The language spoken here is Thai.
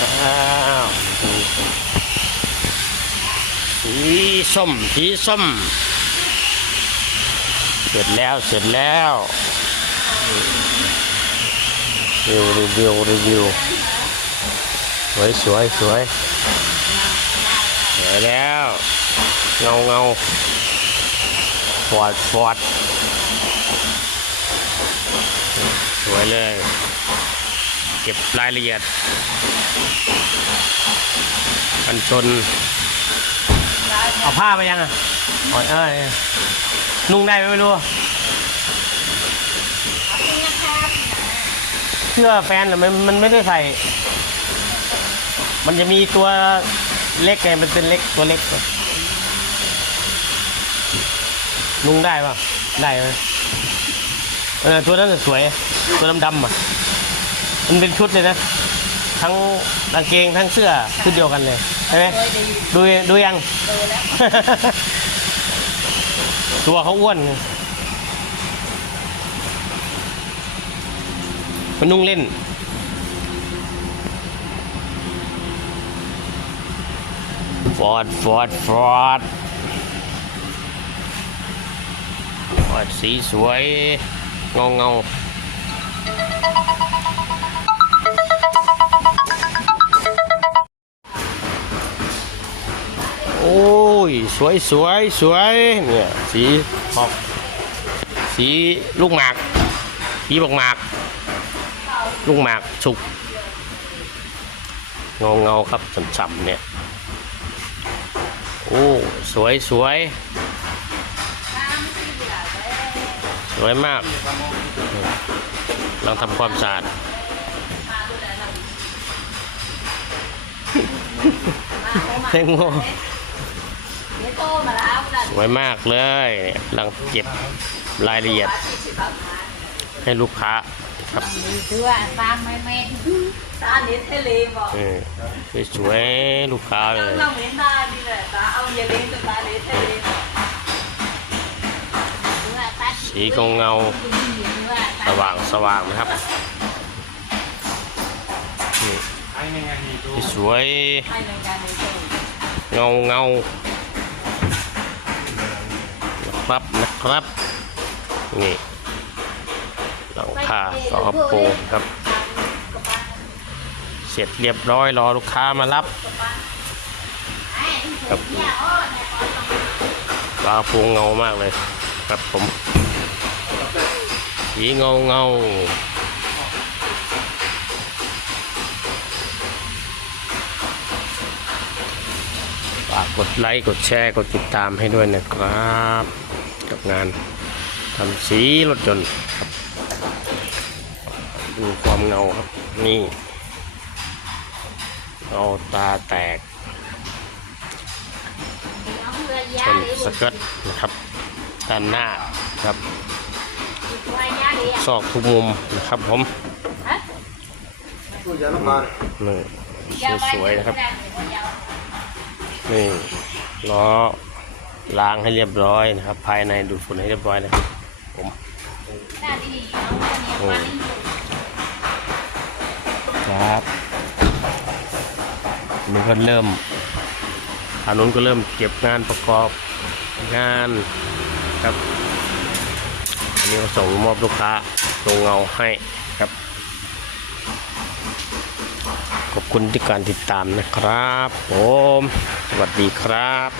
อ้าวสีส้มสีส้ม เสร็จแล้วเสร็จแล้วรีวิวรีวิวรีวิวสวยสวยสวยสวยแล้ว เงาเงาฟอดฟอดสวยเลย เก็บรายละเอียดกันชน เอาผ้าไปยังอะอ๋อเอ้ยนุ่งได้ไหมไม่รู้เสื้อแฟนเหรอมันมันไม่ได้ใส่ มันจะมีตัวเล็กไงมันเป็นเล็กตัวเล็กนุ่งได้ป่ะได้ไหมเออตัวนั้นน่ะสวย ตัวดำๆอะ มันเป็นชุดเลยนะ ทั้งกางเกงทั้งเสื้อชุดเดียวกันเลยใช่ไหมดูดูยังตัวเขาอ้วนไงมันนุ่งเล่น ฟอร์ดฟอร์ดฟอร์ดฟอร์ดสีสวย เงาเงาโสวยสวยสวยเนี่ยสีออกสีลูกหมากสีบักหมาก ลูกหมากสุกเงาเงาครับฉ่ำๆเนี่ยโอ้สวยสวยสวยมากกำลังทำความสะอาดแตงโม สวยมากเลยกำลังเก็บรายละเอียด ให้ลูกค้าครับถือว่าฟังไม่แม่นตาเน็ตทะเลบอกเออสวยๆลูกค้าเลยเราเหมือนตาดีแหละตาเอาอย่าเล่นแต่ตาเน็ตทะเลถือว่าตัดสีเงาเงาถือว่าๆสว่างสว่างนะครับนี่สวยให้ในการในโซ่เงาเงานะค รับนะครับนี่หลังคาสอโปงครับ เสร็จเรียบร้อยรอลูกค้ามารับครับปลาฟูเงามากเลย ครับผมสีเงาเงาากกดไลค์กดแชร์กดติดตามให้ด้วยนะครับ กับงานทำสีรถยนต์ครับดูความเงาครับนี่เงาตาแตกเอาเรือยาเป็นเลยสเกิร์ตนะครับด้านหน้าครับว่ายาเลยซอกทุกมุมนะครับผมฮะนี่สวยๆนะครับ นี่ล้อล้างให้เรียบร้อยนะครับ ภายในดูดฝุ่นให้เรียบร้อยนะครับผมน่าดีเอาเนี่ยวันนี้ครับนี่ก็เริ่มทางนู้นก็เริ่มเก็บงานประกอบงานครับ อันนี้ก็ส่งมอบลูกค้าลงเงาให้ครับ ขอบคุณที่การติดตามนะครับ ผม สวัสดีครับ